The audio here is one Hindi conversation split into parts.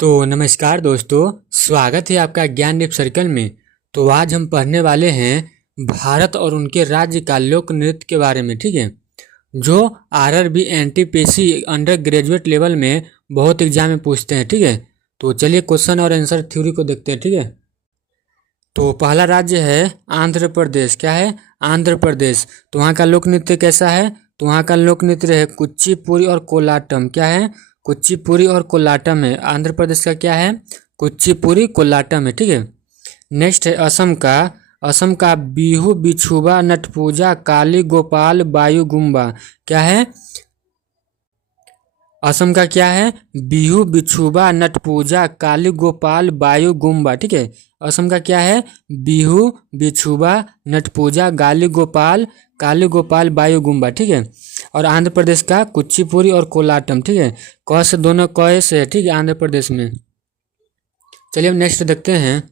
तो नमस्कार दोस्तों, स्वागत है आपका ज्ञान दीप सर्कल में। तो आज हम पढ़ने वाले हैं भारत और उनके राज्य का लोक नृत्य के बारे में। ठीक है, जो RRB NTPC under graduate level में बहुत एग्जाम में पूछते हैं। ठीक है, तो चलिए क्वेश्चन और आंसर थ्योरी को देखते हैं। ठीक है, तो पहला राज्य है आंध्र प्रदेश। क्या है? आंध्र प्रदेश। तो वहाँ का लोक नृत्य कैसा है? तो वहाँ का लोक नृत्य है कुचिपुड़ी और कोलाटम। क्या है? कुचिपुड़ी और कोलाटम है। आंध्र प्रदेश का क्या है? कुचिपुड़ी कोलाटम है। ठीक है, नेक्स्ट है असम का। असम का बिहू, बिछुआ, नटपूजा, काली, गोपाल, बायु गुम्बा। क्या है? असम का क्या है? बिहू, बिछुआ, नटपूजा, काली, गोपाल, बायु गुम्बा। ठीक है, असम का क्या है? बिहू, बिछुआ, नटपूजा, काली गोपाल, बायु गुम्बा। ठीक है, और आंध्र प्रदेश का कुचिपुड़ी और कोलाटम। ठीक है, क से दोनों क से है। ठीक है, आंध्र प्रदेश में। चलिए हम नेक्स्ट देखते हैं।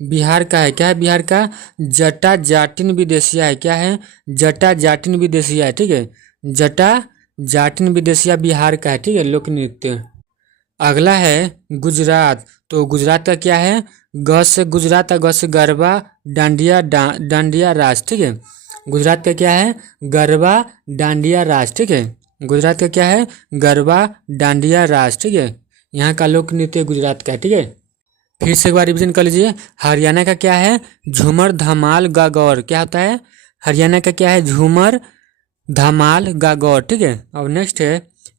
बिहार का है। क्या है बिहार का? जटा जाटिन विदेशिया है। क्या है? जटा जाटिन विदेशिया है। ठीक है, जटा जाटिन विदेशिया बिहार का है। ठीक है, लोक नृत्य। अगला है गुजरात। तो गुजरात का क्या है? ग से गुजरात, ग से गरबा, डांडिया, डांडिया राज। ठीक है, गुजरात का क्या है? गरबा, डांडिया राज। ठीक है, गुजरात का क्या है? गरबा, डांडिया राज। ठीक है, यहाँ का लोक नृत्य गुजरात का है। ठीक है, फिर से एक बार रिविजन कर लीजिए। हरियाणा का क्या है? झूमर, धमाल, गागौर। क्या होता है? हरियाणा का क्या है? झूमर, धमाल, गागौर। ठीक है, अब नेक्स्ट है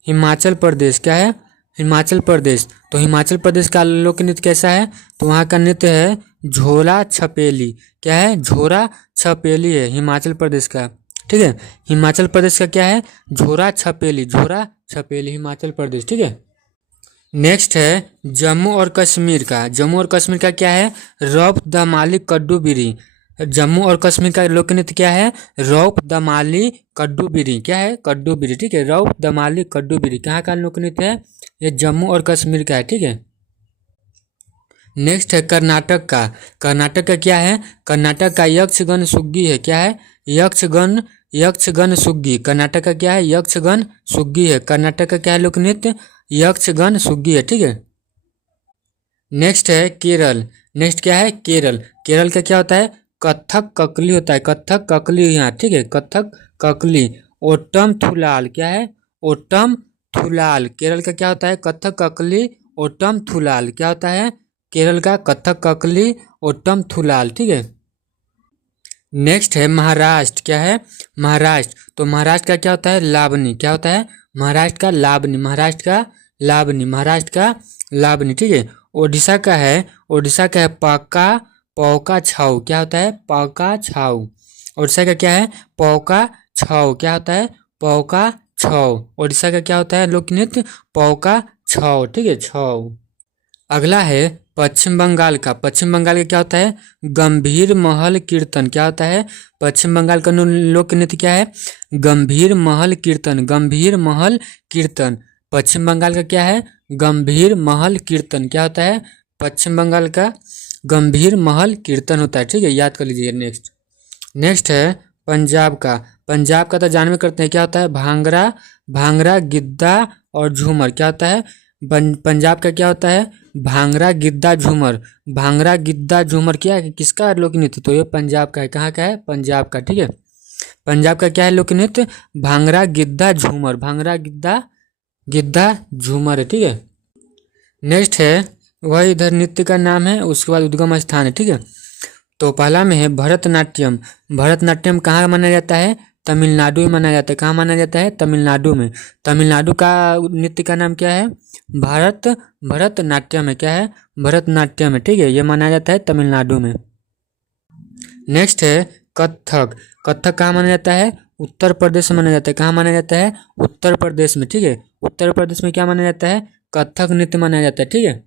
हिमाचल प्रदेश। क्या है? हिमाचल प्रदेश। तो हिमाचल प्रदेश का लोक नृत्य कैसा है? तो वहाँ का नृत्य है झोला छपेली। क्या है? झोरा छपेली है हिमाचल प्रदेश का। ठीक है, हिमाचल प्रदेश का क्या है? झोरा छपेली, झोरा छपेली हिमाचल प्रदेश। ठीक है, नेक्स्ट है जम्मू और कश्मीर का। जम्मू और कश्मीर का क्या है? रौफ, दमाली, कड्डू बिरी। जम्मू और कश्मीर का लोक नृत्य क्या है? रौफ, दमाली, कड्डू बिरी। क्या है? कड्डू बिरी। ठीक है, रौफ, दमाली, कड्डू बिरी कहाँ का लोक नृत्य है? ये जम्मू और कश्मीर का है। ठीक है, नेक्स्ट है कर्नाटक का। कर्नाटक का क्या है? कर्नाटक का यक्षगन सुग्गी है। क्या है? यक्षगन सुग्गी। कर्नाटक का क्या है? यक्षगन सुग्गी है। कर्नाटक का क्या है लोक नृत्य? यक्षगन सुग्गी है। ठीक है, नेक्स्ट है केरल। नेक्स्ट क्या है? केरल। केरल का क्या होता है? कथक ककली होता है। कथक ककली यहाँ। ठीक है, कथक ककली। ओटम थुलाल। क्या है? ओटम थुलाल। केरल का क्या होता है? कथक ककली, ओटम थुलाल। क्या होता है? केरल का कथक ककली, ओटम थुलाल। ठीक है, नेक्स्ट है महाराष्ट्र। क्या है? महाराष्ट्र। तो महाराष्ट्र का क्या होता है? लावनी। क्या होता है? महाराष्ट्र का लावनी। महाराष्ट्र का लावनी। महाराष्ट्र का लावनी। ठीक है, ओडिशा का है। ओडिशा का है पाका, पौका छाऊ। क्या होता है? पौका छाऊ। ओडिशा का क्या है? पौका छाऊ। क्या होता है? पौका छाऊ। ओडिशा का क्या होता है लोक नृत्य? पौका छाऊ। ठीक है, छाऊ। अगला है पश्चिम बंगाल का। पश्चिम बंगाल का क्या होता है? गंभीर महल कीर्तन। क्या होता है? पश्चिम बंगाल का लोक नृत्य क्या है? गंभीर महल कीर्तन। गंभीर महल कीर्तन। पश्चिम बंगाल का क्या है? गंभीर महल कीर्तन। क्या होता है? पश्चिम बंगाल का गंभीर महल कीर्तन होता है। ठीक है, याद कर लीजिए। नेक्स्ट है पंजाब का। पंजाब का तो जानवे करते हैं क्या होता है? भांगड़ा, भांगड़ा, गिद्दा और झूमर। क्या होता है? पंजाब का क्या होता है? भांगड़ा, गिद्दा, झूमर। भांगड़ा, गिद्दा, झूमर क्या है? किसका लोक नृत्य? तो ये पंजाब का है। कहाँ का है? पंजाब का। ठीक है, पंजाब का क्या है लोक नृत्य? भांगड़ा, गिद्दा, झूमर। भांगड़ा, गिद्दा, गिद्दा, झूमर है। ठीक है, नेक्स्ट है वह इधर नृत्य का नाम है, उसके बाद उद्गम स्थान है। ठीक है, तो पहला में है भरतनाट्यम। भरतनाट्यम कहाँ मनाया जाता है? तमिलनाडु में मनाया जाता है। कहाँ मनाया जाता है? तमिलनाडु में। तमिलनाडु का नृत्य का नाम क्या है? भरतनाट्यम है। क्या है? भरतनाट्यम है। ठीक है, ये मनाया जाता है तमिलनाडु में। नेक्स्ट है कथक। कथक कहाँ माना जाता है? उत्तर प्रदेश में मनाया जाता है। कहाँ मनाया जाता है? उत्तर प्रदेश में। ठीक है, उत्तर प्रदेश में क्या माना जाता है? कथक नृत्य मनाया जाता है। ठीक है,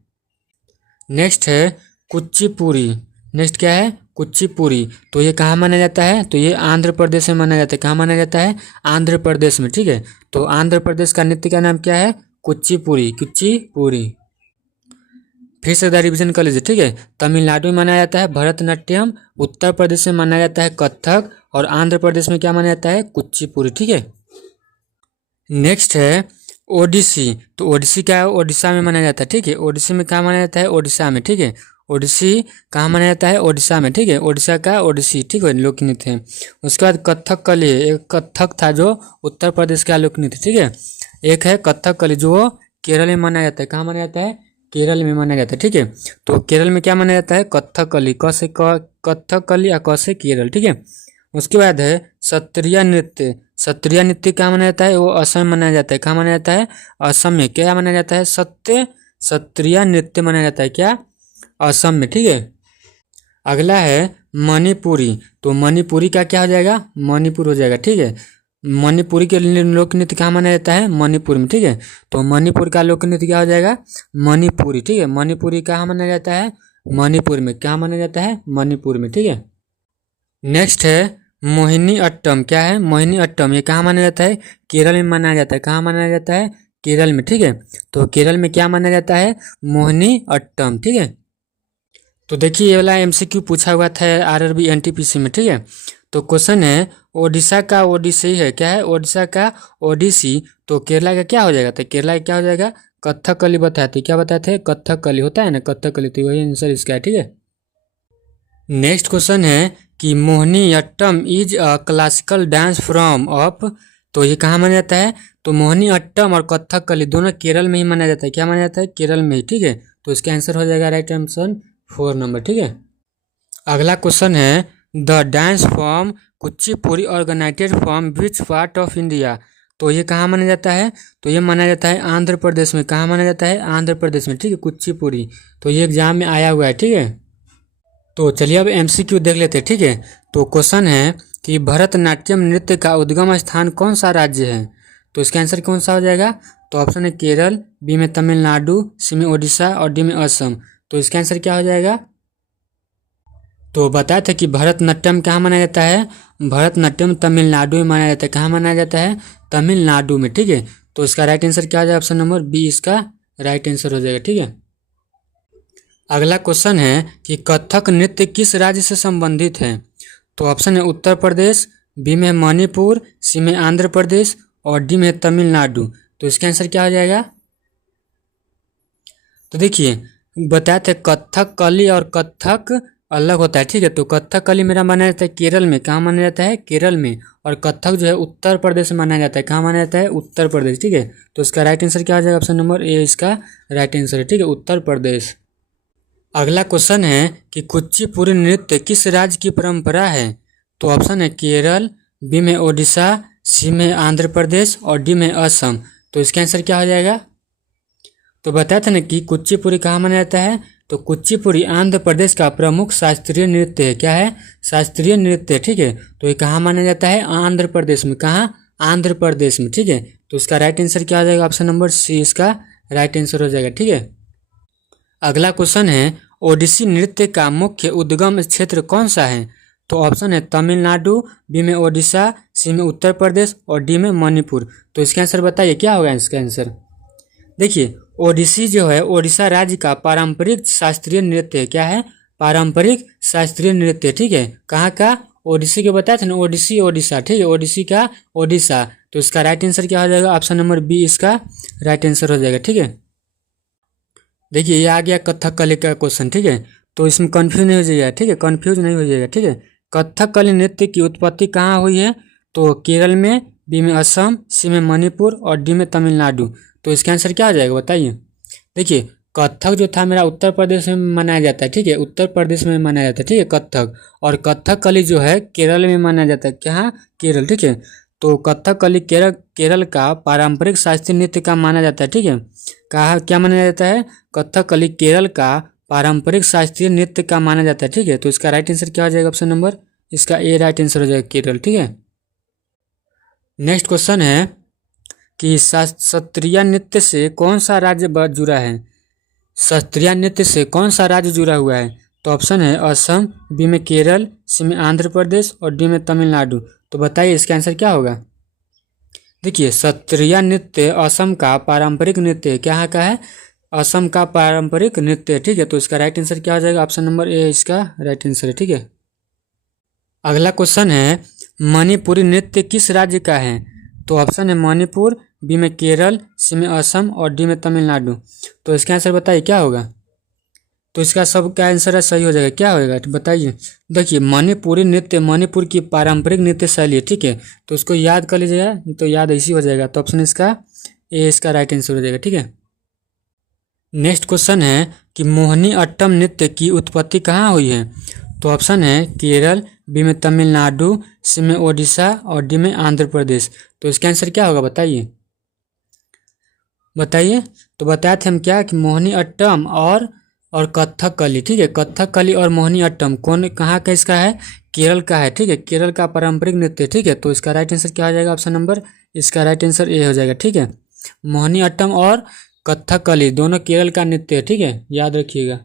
नेक्स्ट है कुचिपुड़ी। नेक्स्ट क्या है? कुचिपुड़ी। तो ये कहाँ माना जाता है? तो ये आंध्र प्रदेश में माना जाता है। कहाँ माना जाता है? आंध्र प्रदेश में। ठीक है, तो आंध्र प्रदेश का नृत्य का नाम क्या है? कुचिपुड़ी। कुचिपुड़ी। फिर से रिविजन कर लीजिए। ठीक है, तमिलनाडु में मनाया जाता है भरतनाट्यम, उत्तर प्रदेश में मनाया जाता है कथक और आंध्र प्रदेश में क्या माना जाता है? कुचिपुड़ी। ठीक है, नेक्स्ट है ओडिसी, तो ओडिसी क्या है, ओडिशा में मनाया जाता है, ठीक है। ओडिसी में कहाँ मनाया जाता है, ओडिशा में, ठीक है। ओडिसी कहाँ मनाया जाता है, ओडिशा में, ठीक है। ओडिशा का ओडिसी, ठीक है, लोक नृत्य है। उसके बाद कथकली, एक कथक था जो उत्तर प्रदेश का लोक नृत्य, ठीक है। एक है कथकली जो केरल में मनाया जाता है, कहाँ मनाया जाता है, केरल में मनाया जाता है, ठीक है। तो केरल में क्या मनाया जाता है, कथकली, क से कथकली या क से केरल, ठीक है। उसके बाद है सत्रिया नृत्य। सत्रिया नृत्य कहाँ मनाया जाता है, वो असम में मनाया जाता है, कहाँ मनाया जाता है, असम में। क्या मनाया जाता है, सत्रिया नृत्य मनाया जाता है, क्या, असम में, ठीक है। अगला है मणिपुरी, तो मणिपुरी का क्या हो जाएगा, मणिपुर हो जाएगा, ठीक है। मणिपुरी के लोक नृत्य कहाँ मनाया जाता है, मणिपुर में, ठीक है। तो मणिपुर का लोक नृत्य क्या हो जाएगा, मणिपुरी, ठीक है। मणिपुरी कहाँ मनाया जाता है, मणिपुर में। क्या मनाया जाता है, मणिपुर में, ठीक है। नेक्स्ट है मोहिनी अट्टम। क्या है, मोहिनी अट्टम, ये कहाँ माना जाता है, केरल में मनाया जाता है, कहाँ मनाया जाता है, केरल में, ठीक है। तो केरल में क्या माना जाता है, मोहिनी अट्टम, ठीक है। तो देखिए ये वाला एमसीक्यू पूछा हुआ था आरआरबी एनटीपीसी में, ठीक है। तो क्वेश्चन है ओडिशा का ओडिसी है, क्या है, ओडिशा का ओडिसी, तो केरला का क्या हो जाएगा, तो केरला का क्या हो जाएगा, कथकली बताए थे, क्या बताए थे, कथकली होता है ना, कथकली, तो वही आंसर इसका है, ठीक है। नेक्स्ट क्वेश्चन है कि Mohiniyattam is a classical dance from of, तो ये कहाँ माना जाता है, तो मोहिनीअट्टम और कथकली दोनों केरल में ही माना जाता है, क्या माना जाता है, केरल में ही, ठीक है। तो इसका आंसर हो जाएगा राइट आंसर 4 नंबर, ठीक है। अगला क्वेश्चन है the dance form Kuchipudi organised from which part of India, तो ये कहाँ माना जाता है, तो ये माना जाता है आंध्र प्रदेश में, कहाँ माना जाता है, आंध्र प्रदेश में, ठीक है, कुचिपुड़ी। तो ये एग्जाम में आया हुआ है, ठीक है। तो चलिए अब एमसीक्यू देख लेते हैं, ठीक है। तो क्वेश्चन है कि भरतनाट्यम नृत्य का उद्गम स्थान कौन सा राज्य है, तो इसका आंसर कौन सा हो जाएगा, तो ऑप्शन है केरल, बी में तमिलनाडु, सी में ओडिशा और डी में असम। तो इसका आंसर क्या हो जाएगा, तो बताया था कि भरतनाट्यम कहाँ मनाया जाता है, भरतनाट्यम तमिलनाडु में मनाया जाता है, कहाँ मनाया जाता है, तमिलनाडु में, ठीक है। तो इसका राइट आंसर क्या हो जाएगा, ऑप्शन नंबर बी इसका राइट आंसर हो जाएगा, ठीक है। अगला क्वेश्चन है कि कथक नृत्य किस राज्य से संबंधित है, तो ऑप्शन है उत्तर प्रदेश, बी में मणिपुर, सी में आंध्र प्रदेश और डी में तमिलनाडु। तो इसका आंसर क्या हो जाएगा, तो देखिए बताए थे कथक कली और कथक अलग होता है, ठीक है। तो कथक कली मेरा माना जाता है केरल में, कहाँ माना जाता है, केरल में। और कथक जो है उत्तर प्रदेश में माना जाता है, कहाँ माना जाता है, उत्तर प्रदेश, ठीक है। तो इसका राइट आंसर क्या हो जाएगा, ऑप्शन नंबर ए इसका राइट आंसर है, ठीक है, उत्तर प्रदेश। अगला क्वेश्चन है कि कुचिपुड़ी नृत्य किस राज्य की परंपरा है, तो ऑप्शन है केरल, बी में ओडिशा, सी में आंध्र प्रदेश और डी में असम। तो इसका आंसर क्या हो जाएगा, तो बताया था ना कि कुचिपुड़ी कहाँ मनाया जाता है, तो कुचिपुड़ी आंध्र प्रदेश का प्रमुख शास्त्रीय नृत्य है, क्या है, शास्त्रीय नृत्य, ठीक है। तो ये कहाँ माना जाता है, आंध्र प्रदेश में, कहाँ, आंध्र प्रदेश में, ठीक है। तो इसका राइट आंसर क्या हो जाएगा, ऑप्शन नंबर सी इसका राइट आंसर हो जाएगा, ठीक है। अगला क्वेश्चन है ओडिसी नृत्य का मुख्य उद्गम क्षेत्र कौन सा है, तो ऑप्शन है तमिलनाडु, बी में ओडिशा, सी में उत्तर प्रदेश और डी में मणिपुर। तो इसका आंसर बताइए क्या होगा इसका आंसर, देखिए ओडिसी जो है ओडिशा राज्य का पारंपरिक शास्त्रीय नृत्य है, क्या है, पारंपरिक शास्त्रीय नृत्य, ठीक है। कहाँ का, ओडिसी के बताया था ना, ओडिसी ओडिशा, ठीक है, ओडिसी का ओडिशा। तो इसका राइट आंसर क्या हो जाएगा, ऑप्शन नंबर बी इसका राइट आंसर हो जाएगा, ठीक है। देखिए ये आ गया कथकली का क्वेश्चन, ठीक है। तो इसमें कन्फ्यूज नहीं हो जाएगा, ठीक है, कन्फ्यूज नहीं हो जाएगा, ठीक है। कथकली नृत्य की उत्पत्ति कहाँ हुई है, तो केरल में, बी में असम, सी में मणिपुर और डी में तमिलनाडु। तो इसका आंसर क्या हो जाएगा बताइए, देखिए कथक जो था मेरा उत्तर प्रदेश में मनाया जाता है, ठीक है, उत्तर प्रदेश में मनाया जाता है, ठीक है, कथक। और कथकली जो है केरल में मनाया जाता है, क्या, केरल, ठीक है। तो कथकली केरल का पारंपरिक शास्त्रीय नृत्य का माना जाता है, ठीक है। कहा क्या माना जाता है, कथकली केरल का पारंपरिक शास्त्रीय नृत्य का माना जाता है, ठीक है। तो इसका राइट आंसर क्या हो जाएगा, ऑप्शन नंबर इसका ए राइट आंसर हो जाएगा, केरल, ठीक है। नेक्स्ट क्वेश्चन है कि सत्रिया नृत्य से कौन सा राज्य जुड़ा है, सत्रिया नृत्य से कौन सा राज्य जुड़ा हुआ है, तो ऑप्शन है असम, बी में केरल, सी में आंध्र प्रदेश और डी में तमिलनाडु। तो बताइए इसका आंसर क्या होगा, देखिए सत्रिया नृत्य असम का पारंपरिक नृत्य है, क्या का है, असम का पारंपरिक नृत्य, ठीक है। तो इसका राइट आंसर क्या हो जाएगा, ऑप्शन नंबर ए इसका राइट आंसर है, ठीक है। अगला क्वेश्चन है मणिपुरी नृत्य किस राज्य का है, तो ऑप्शन है मणिपुर, बी में केरल, सी में असम और डी में तमिलनाडु। तो इसका आंसर बताइए क्या होगा। तो इसका सब का आंसर है सही हो जाएगा। क्या होगा तो बताइए। देखिए मणिपुरी नृत्य मणिपुर की पारंपरिक नृत्य शैली है, ठीक है। तो उसको याद कर लीजिएगा, तो याद ऐसी हो जाएगा। तो ऑप्शन इसका ए इसका राइट आंसर हो जाएगा, ठीक है। नेक्स्ट क्वेश्चन है कि मोहिनी अट्टम नृत्य की उत्पत्ति कहाँ हुई है। तो ऑप्शन है केरल, बी में तमिलनाडु, सी में ओडिशा और डी में आंध्र प्रदेश। तो इसका आंसर क्या होगा बताइए। बताइए। तो बताए थे हम क्या कि मोहिनी अट्टम और कथकली, ठीक है। कथकली और मोहिनी अट्टम कौन कहाँ का इसका है, केरल का है, ठीक है। केरल का पारंपरिक नृत्य, ठीक है। तो इसका राइट आंसर क्या हो जाएगा, ऑप्शन नंबर इसका राइट आंसर ए हो जाएगा, ठीक है। मोहिनी अट्टम और कथकली दोनों केरल का नृत्य है, ठीक है, याद रखिएगा।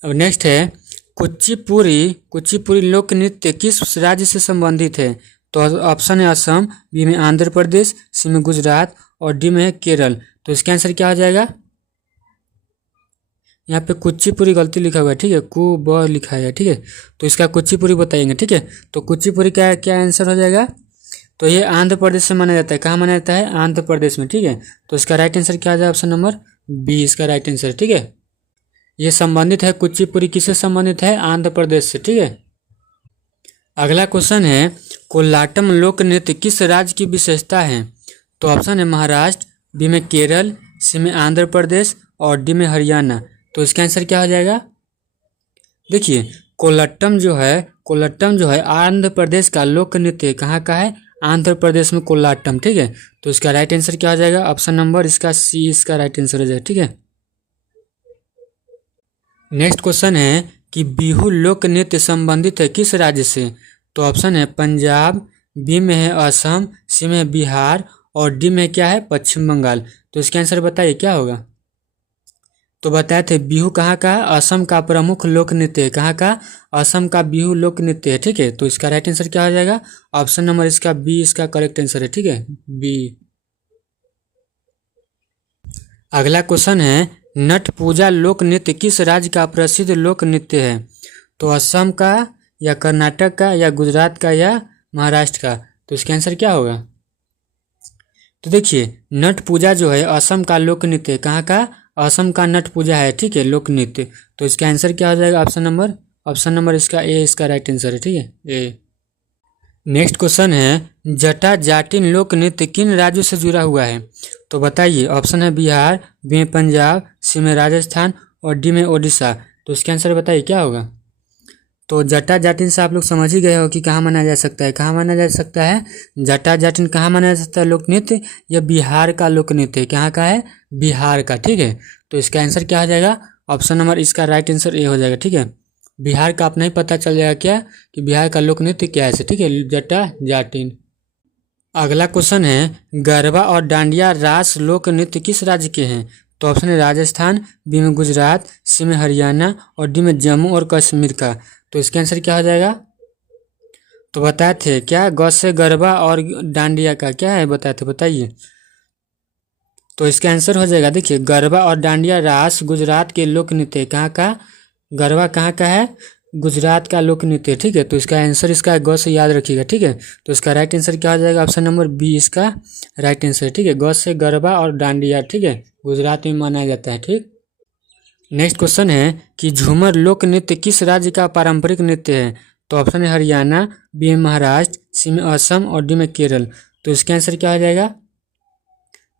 अब नेक्स्ट है कुचिपुड़ी। कुचिपुड़ी लोक नृत्य किस राज्य से संबंधित है। तो ऑप्शन है असम, बी में आंध्र प्रदेश, सी में गुजरात और डी में है केरल। तो इसका आंसर क्या हो जाएगा। यहाँ पे कुचिपुड़ी गलती लिखा हुआ है, ठीक है, कु ब लिखा है, ठीक है। तो इसका कुचिपुड़ी बताएंगे, ठीक है। तो कुचिपुड़ी का क्या आंसर हो जाएगा। तो ये आंध्र प्रदेश से माना जाता है। कहाँ माना जाता है, आंध्र प्रदेश में, ठीक है। तो इसका राइट आंसर क्या हो जाएगा, ऑप्शन नंबर बी इसका राइट आंसर, ठीक है। ये संबंधित है, कुचिपुड़ी किससे संबंधित है, आंध्र प्रदेश से, ठीक है। अगला क्वेश्चन है कोल्लाटम लोक नृत्य किस राज्य की विशेषता है। तो ऑप्शन है महाराष्ट्र, बी में केरल, सी में आंध्र प्रदेश और डी में हरियाणा। तो इसका आंसर क्या हो जाएगा। देखिए कोल्लाटम जो है आंध्र प्रदेश का लोक नृत्य कहाँ का है, आंध्र प्रदेश में कोल्लाटम, ठीक है। तो इसका राइट आंसर क्या हो जाएगा, ऑप्शन नंबर इसका सी इसका राइट आंसर हो जाएगा, ठीक है। नेक्स्ट क्वेश्चन है कि बिहू लोक नृत्य संबंधित है किस राज्य से। तो ऑप्शन है पंजाब, बी में है असम, सी में है बिहार और डी में क्या है पश्चिम बंगाल। तो इसका आंसर बताइए क्या होगा। तो बताए थे बिहू कहाँ का, असम का प्रमुख लोक नृत्य है। कहाँ का, असम का बिहू लोक नृत्य है, ठीक है। तो इसका राइट आंसर क्या हो जाएगा, ऑप्शन नंबर इसका बी इसका करेक्ट आंसर है, ठीक है, बी। अगला क्वेश्चन है नट पूजा लोक नृत्य किस राज्य का प्रसिद्ध लोक नृत्य है। तो असम का या कर्नाटक का या गुजरात का या महाराष्ट्र का। तो इसका आंसर क्या होगा। तो देखिए नट पूजा जो है असम का लोक नृत्य है। कहाँ का, असम का नट पूजा है, ठीक है, लोक नृत्य। तो इसका आंसर क्या हो जाएगा, ऑप्शन नंबर इसका ए इसका राइट आंसर है, ठीक है, ए। नेक्स्ट क्वेश्चन है जटा जाटिन लोक नृत्य किन राज्यों से जुड़ा हुआ है। तो बताइए। ऑप्शन है बिहार, बी में पंजाब, सी में राजस्थान और डी में ओडिशा। तो इसका आंसर बताइए क्या होगा। तो जटा जाटिन से आप लोग समझ ही गए हो कि कहाँ माना जा सकता है। कहाँ माना जा सकता है, जटा जाटिन कहाँ माना जा सकता है लोक नृत्य, यह बिहार का लोक नृत्य है। कहाँ का है, बिहार का, ठीक है। तो इसका आंसर क्या हो जाएगा, ऑप्शन नंबर इसका राइट आंसर ए हो जाएगा, ठीक है। बिहार का अपना ही पता चल जाएगा क्या कि बिहार का लोक नृत्य क्या है, ठीक है, जटा जाटिन। अगला क्वेश्चन है गरबा और डांडिया रास लोक नृत्य किस राज्य के हैं। तो ऑप्शन है राजस्थान, बी में गुजरात, सी में हरियाणा और डी में जम्मू और कश्मीर का। तो इसका आंसर क्या हो जाएगा। तो बताए थे क्या, ग से गरबा और डांडिया का क्या है बताए थे, बताइए। तो इसका आंसर हो जाएगा, देखिए गरबा और डांडिया रास गुजरात के लोक नृत्य। कहाँ का, गरबा कहाँ का है, गुजरात का लोक नृत्य, ठीक है। तो इसका आंसर इसका ग से याद रखिएगा, ठीक है। तो इसका राइट आंसर क्या हो जाएगा, ऑप्शन नंबर बी इसका राइट आंसर, ठीक है। ग से गरबा और डांडिया, ठीक है, गुजरात में मनाया जाता है, ठीक। नेक्स्ट क्वेश्चन है कि झूमर लोक नृत्य किस राज्य का पारंपरिक नृत्य है। तो ऑप्शन है हरियाणा, बी में महाराष्ट्र, सी में असम और डी में केरल। तो इसका आंसर क्या हो जाएगा।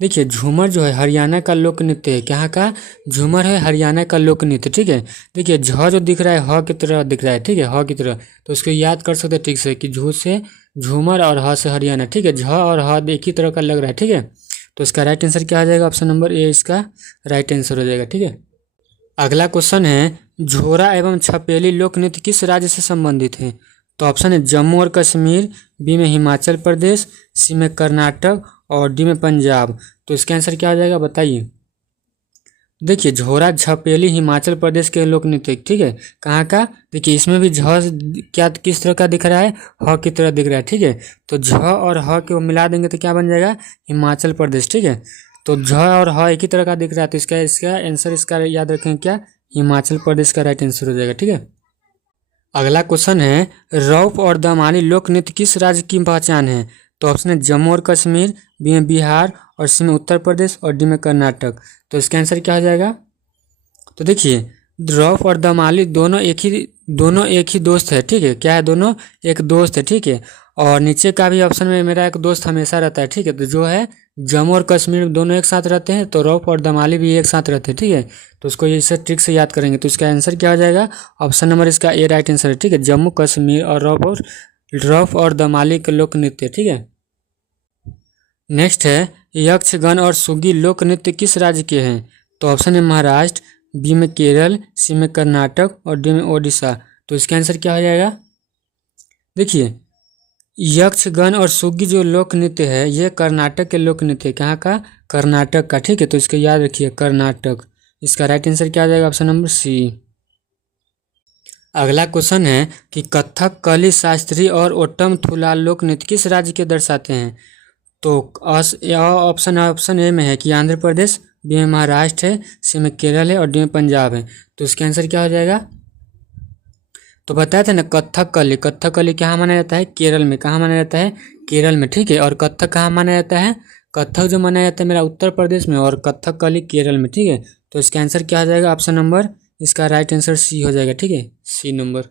देखिए झूमर जो है हरियाणा का लोक नृत्य है। कहाँ का, झूमर है हरियाणा का लोक नृत्य, ठीक है। देखिए झ जो दिख रहा है ह की तरह दिख रहा है, ठीक है, ह की तरह। तो इसको याद कर सकते हैं ठीक से कि झू से झूमर और ह से हरियाणा, ठीक है। झ और ह एक ही तरह का लग रहा है, ठीक है। तो इसका राइट आंसर क्या हो जाएगा, ऑप्शन नंबर ए इसका राइट आंसर हो जाएगा, ठीक है। अगला क्वेश्चन है झोरा एवं छपेली लोक नृत्य किस राज्य से संबंधित है। तो ऑप्शन है जम्मू और कश्मीर, बी में हिमाचल प्रदेश, सी में कर्नाटक और डी में पंजाब। तो इसका आंसर क्या हो जाएगा बताइए। देखिए झोरा छपेली हिमाचल प्रदेश के लोक नृत्य, ठीक है। कहाँ का, देखिए इसमें भी झ क्या किस तरह का दिख रहा है, ह की तरह दिख रहा है, ठीक है। तो झ और ह को मिला देंगे तो क्या बन जाएगा, हिमाचल प्रदेश, ठीक है। तो झ और ह एक ही तरह का दिख रहा है, तो इसका आंसर इसका याद रखेंगे क्या, हिमाचल प्रदेश का राइट आंसर हो जाएगा, ठीक है। अगला क्वेश्चन है रौफ और दमानी लोक नृत्य किस राज्य की पहचान है। तो ऑप्शन है जम्मू और कश्मीर, बी में बिहार और सी में उत्तर प्रदेश और डी में कर्नाटक। तो इसका आंसर क्या हो जाएगा? तो देखिए रऊफ और दमाली दोनों एक ही दोस्त है, ठीक है। क्या है? दोनों एक दोस्त है, ठीक है। और नीचे का भी ऑप्शन में मेरा एक दोस्त हमेशा रहता है, ठीक है। तो जो है जम्मू और कश्मीर दोनों एक साथ रहते हैं, तो रऊफ और दमाली भी एक साथ रहते हैं, ठीक है। तो उसको इसे ट्रिक से याद करेंगे। तो इसका आंसर क्या हो जाएगा? ऑप्शन नंबर इसका ए राइट आंसर है, ठीक है। जम्मू कश्मीर और रऊफ और दमाली के लोक नृत्य, ठीक है। नेक्स्ट है यक्षगन और सुगी लोक नृत्य किस राज्य के हैं? तो ऑप्शन है महाराष्ट्र, बी में केरल, सी में कर्नाटक और डी में ओडिशा। तो इसका आंसर क्या हो जाएगा? देखिए यक्षगन और सुगी जो लोक नृत्य है ये कर्नाटक के लोक नृत्य है। कहाँ का? कर्नाटक का, ठीक है। तो इसको याद रखिए कर्नाटक। इसका राइट आंसर क्या हो जाएगा? Option number C. अगला क्वेश्चन है कि कथक, कली, शास्त्रीय और ओट्टम थुला लोक नृत्य किस राज्य के दर्शाते हैं? तो ऑप्शन ए में है कि आंध्र प्रदेश, बी में महाराष्ट्र है, सी में केरल है और डी में पंजाब है। तो इसका आंसर क्या हो जाएगा? तो बताया था ना कथकली। कथकली कहाँ माना जाता है? केरल में। कहाँ माना जाता है? केरल में, ठीक है। और कथक कहाँ माना जाता है? कथक जो माना जाता है मेरा उत्तर प्रदेश में और कथकली केरल में, ठीक है। तो इसका आंसर क्या हो जाएगा? ऑप्शन नंबर इसका राइट आंसर सी हो जाएगा, ठीक है। सी नंबर।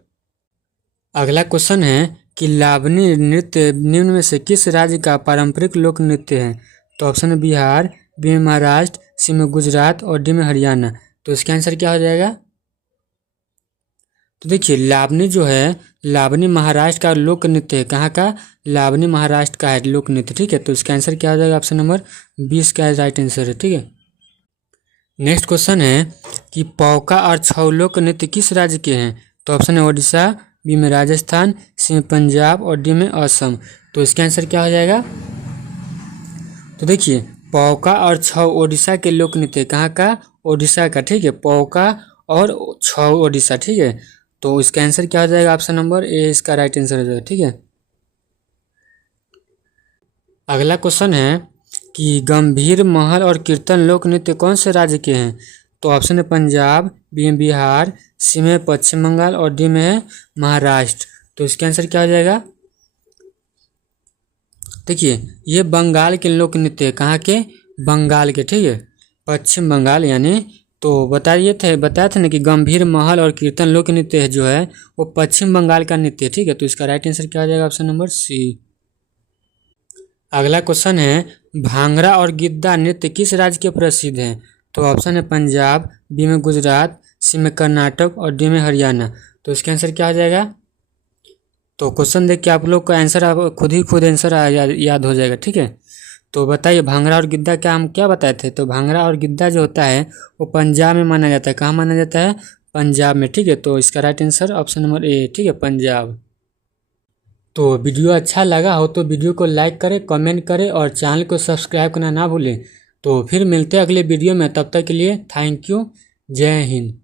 अगला क्वेश्चन है कि लावनी नृत्य निम्न में से किस राज्य का पारंपरिक लोक नृत्य है? तो ऑप्शन है बिहार, बी में महाराष्ट्र, सी में गुजरात और डी में हरियाणा। तो इसका आंसर क्या हो जाएगा? तो देखिए लावनी जो है, लावनी महाराष्ट्र का लोक नृत्य है। कहाँ का? लावनी महाराष्ट्र का है लोक नृत्य, ठीक है। तो इसका आंसर क्या हो जाएगा? ऑप्शन नंबर 20 का राइट आंसर है, ठीक है। नेक्स्ट क्वेश्चन है कि पौका और छऊ लोक नृत्य किस राज्य के हैं? तो ऑप्शन है ओडिशा, बी में राजस्थान, सी में पंजाब और डी में असम। तो इसका आंसर क्या हो जाएगा? तो देखिए पौका और छऊ ओडिशा के लोक नृत्य। कहाँ का? ओडिशा का, ठीक है। पौका और छऊ ओडिशा, ठीक है। तो इसका आंसर क्या हो जाएगा? ऑप्शन नंबर ए इसका राइट आंसर हो जाएगा, ठीक है। अगला क्वेश्चन है कि गंभीर, महल और कीर्तन लोक नृत्य कौन से राज्य के हैं? तो ऑप्शन है पंजाब, बी में बिहार, सी में पश्चिम बंगाल और डी में है महाराष्ट्र। तो इसका आंसर क्या हो जाएगा? देखिए ये बंगाल के लोक नृत्य है। कहाँ के? बंगाल के, ठीक है। पश्चिम बंगाल यानी। तो बताया था ना कि गंभीर, महल और कीर्तन लोक नृत्य है जो है वो पश्चिम बंगाल का नृत्य है, ठीक है। तो इसका राइट आंसर क्या हो जाएगा? Option number C. अगला क्वेश्चन है भांगड़ा और गिद्दा नृत्य किस राज्य के प्रसिद्ध हैं? तो ऑप्शन है पंजाब, बी में गुजरात, सी में कर्नाटक और डी में हरियाणा। तो इसका आंसर क्या हो जाएगा? तो क्वेश्चन देख के आप लोग का आंसर आप खुद आंसर याद हो जाएगा, ठीक है। तो बताइए भांगड़ा और गिद्दा क्या हम क्या बताए थे? तो भांगड़ा और गिद्दा जो होता है वो पंजाब में माना जाता है। कहाँ माना जाता है? पंजाब में, ठीक है। तो इसका right answer option number A, ठीक है, पंजाब। तो वीडियो अच्छा लगा हो तो वीडियो को लाइक करें, कमेंट करें और चैनल को सब्सक्राइब करना ना भूलें। तो फिर मिलते हैं अगले वीडियो में, तब तक के लिए थैंक यू। जय हिंद।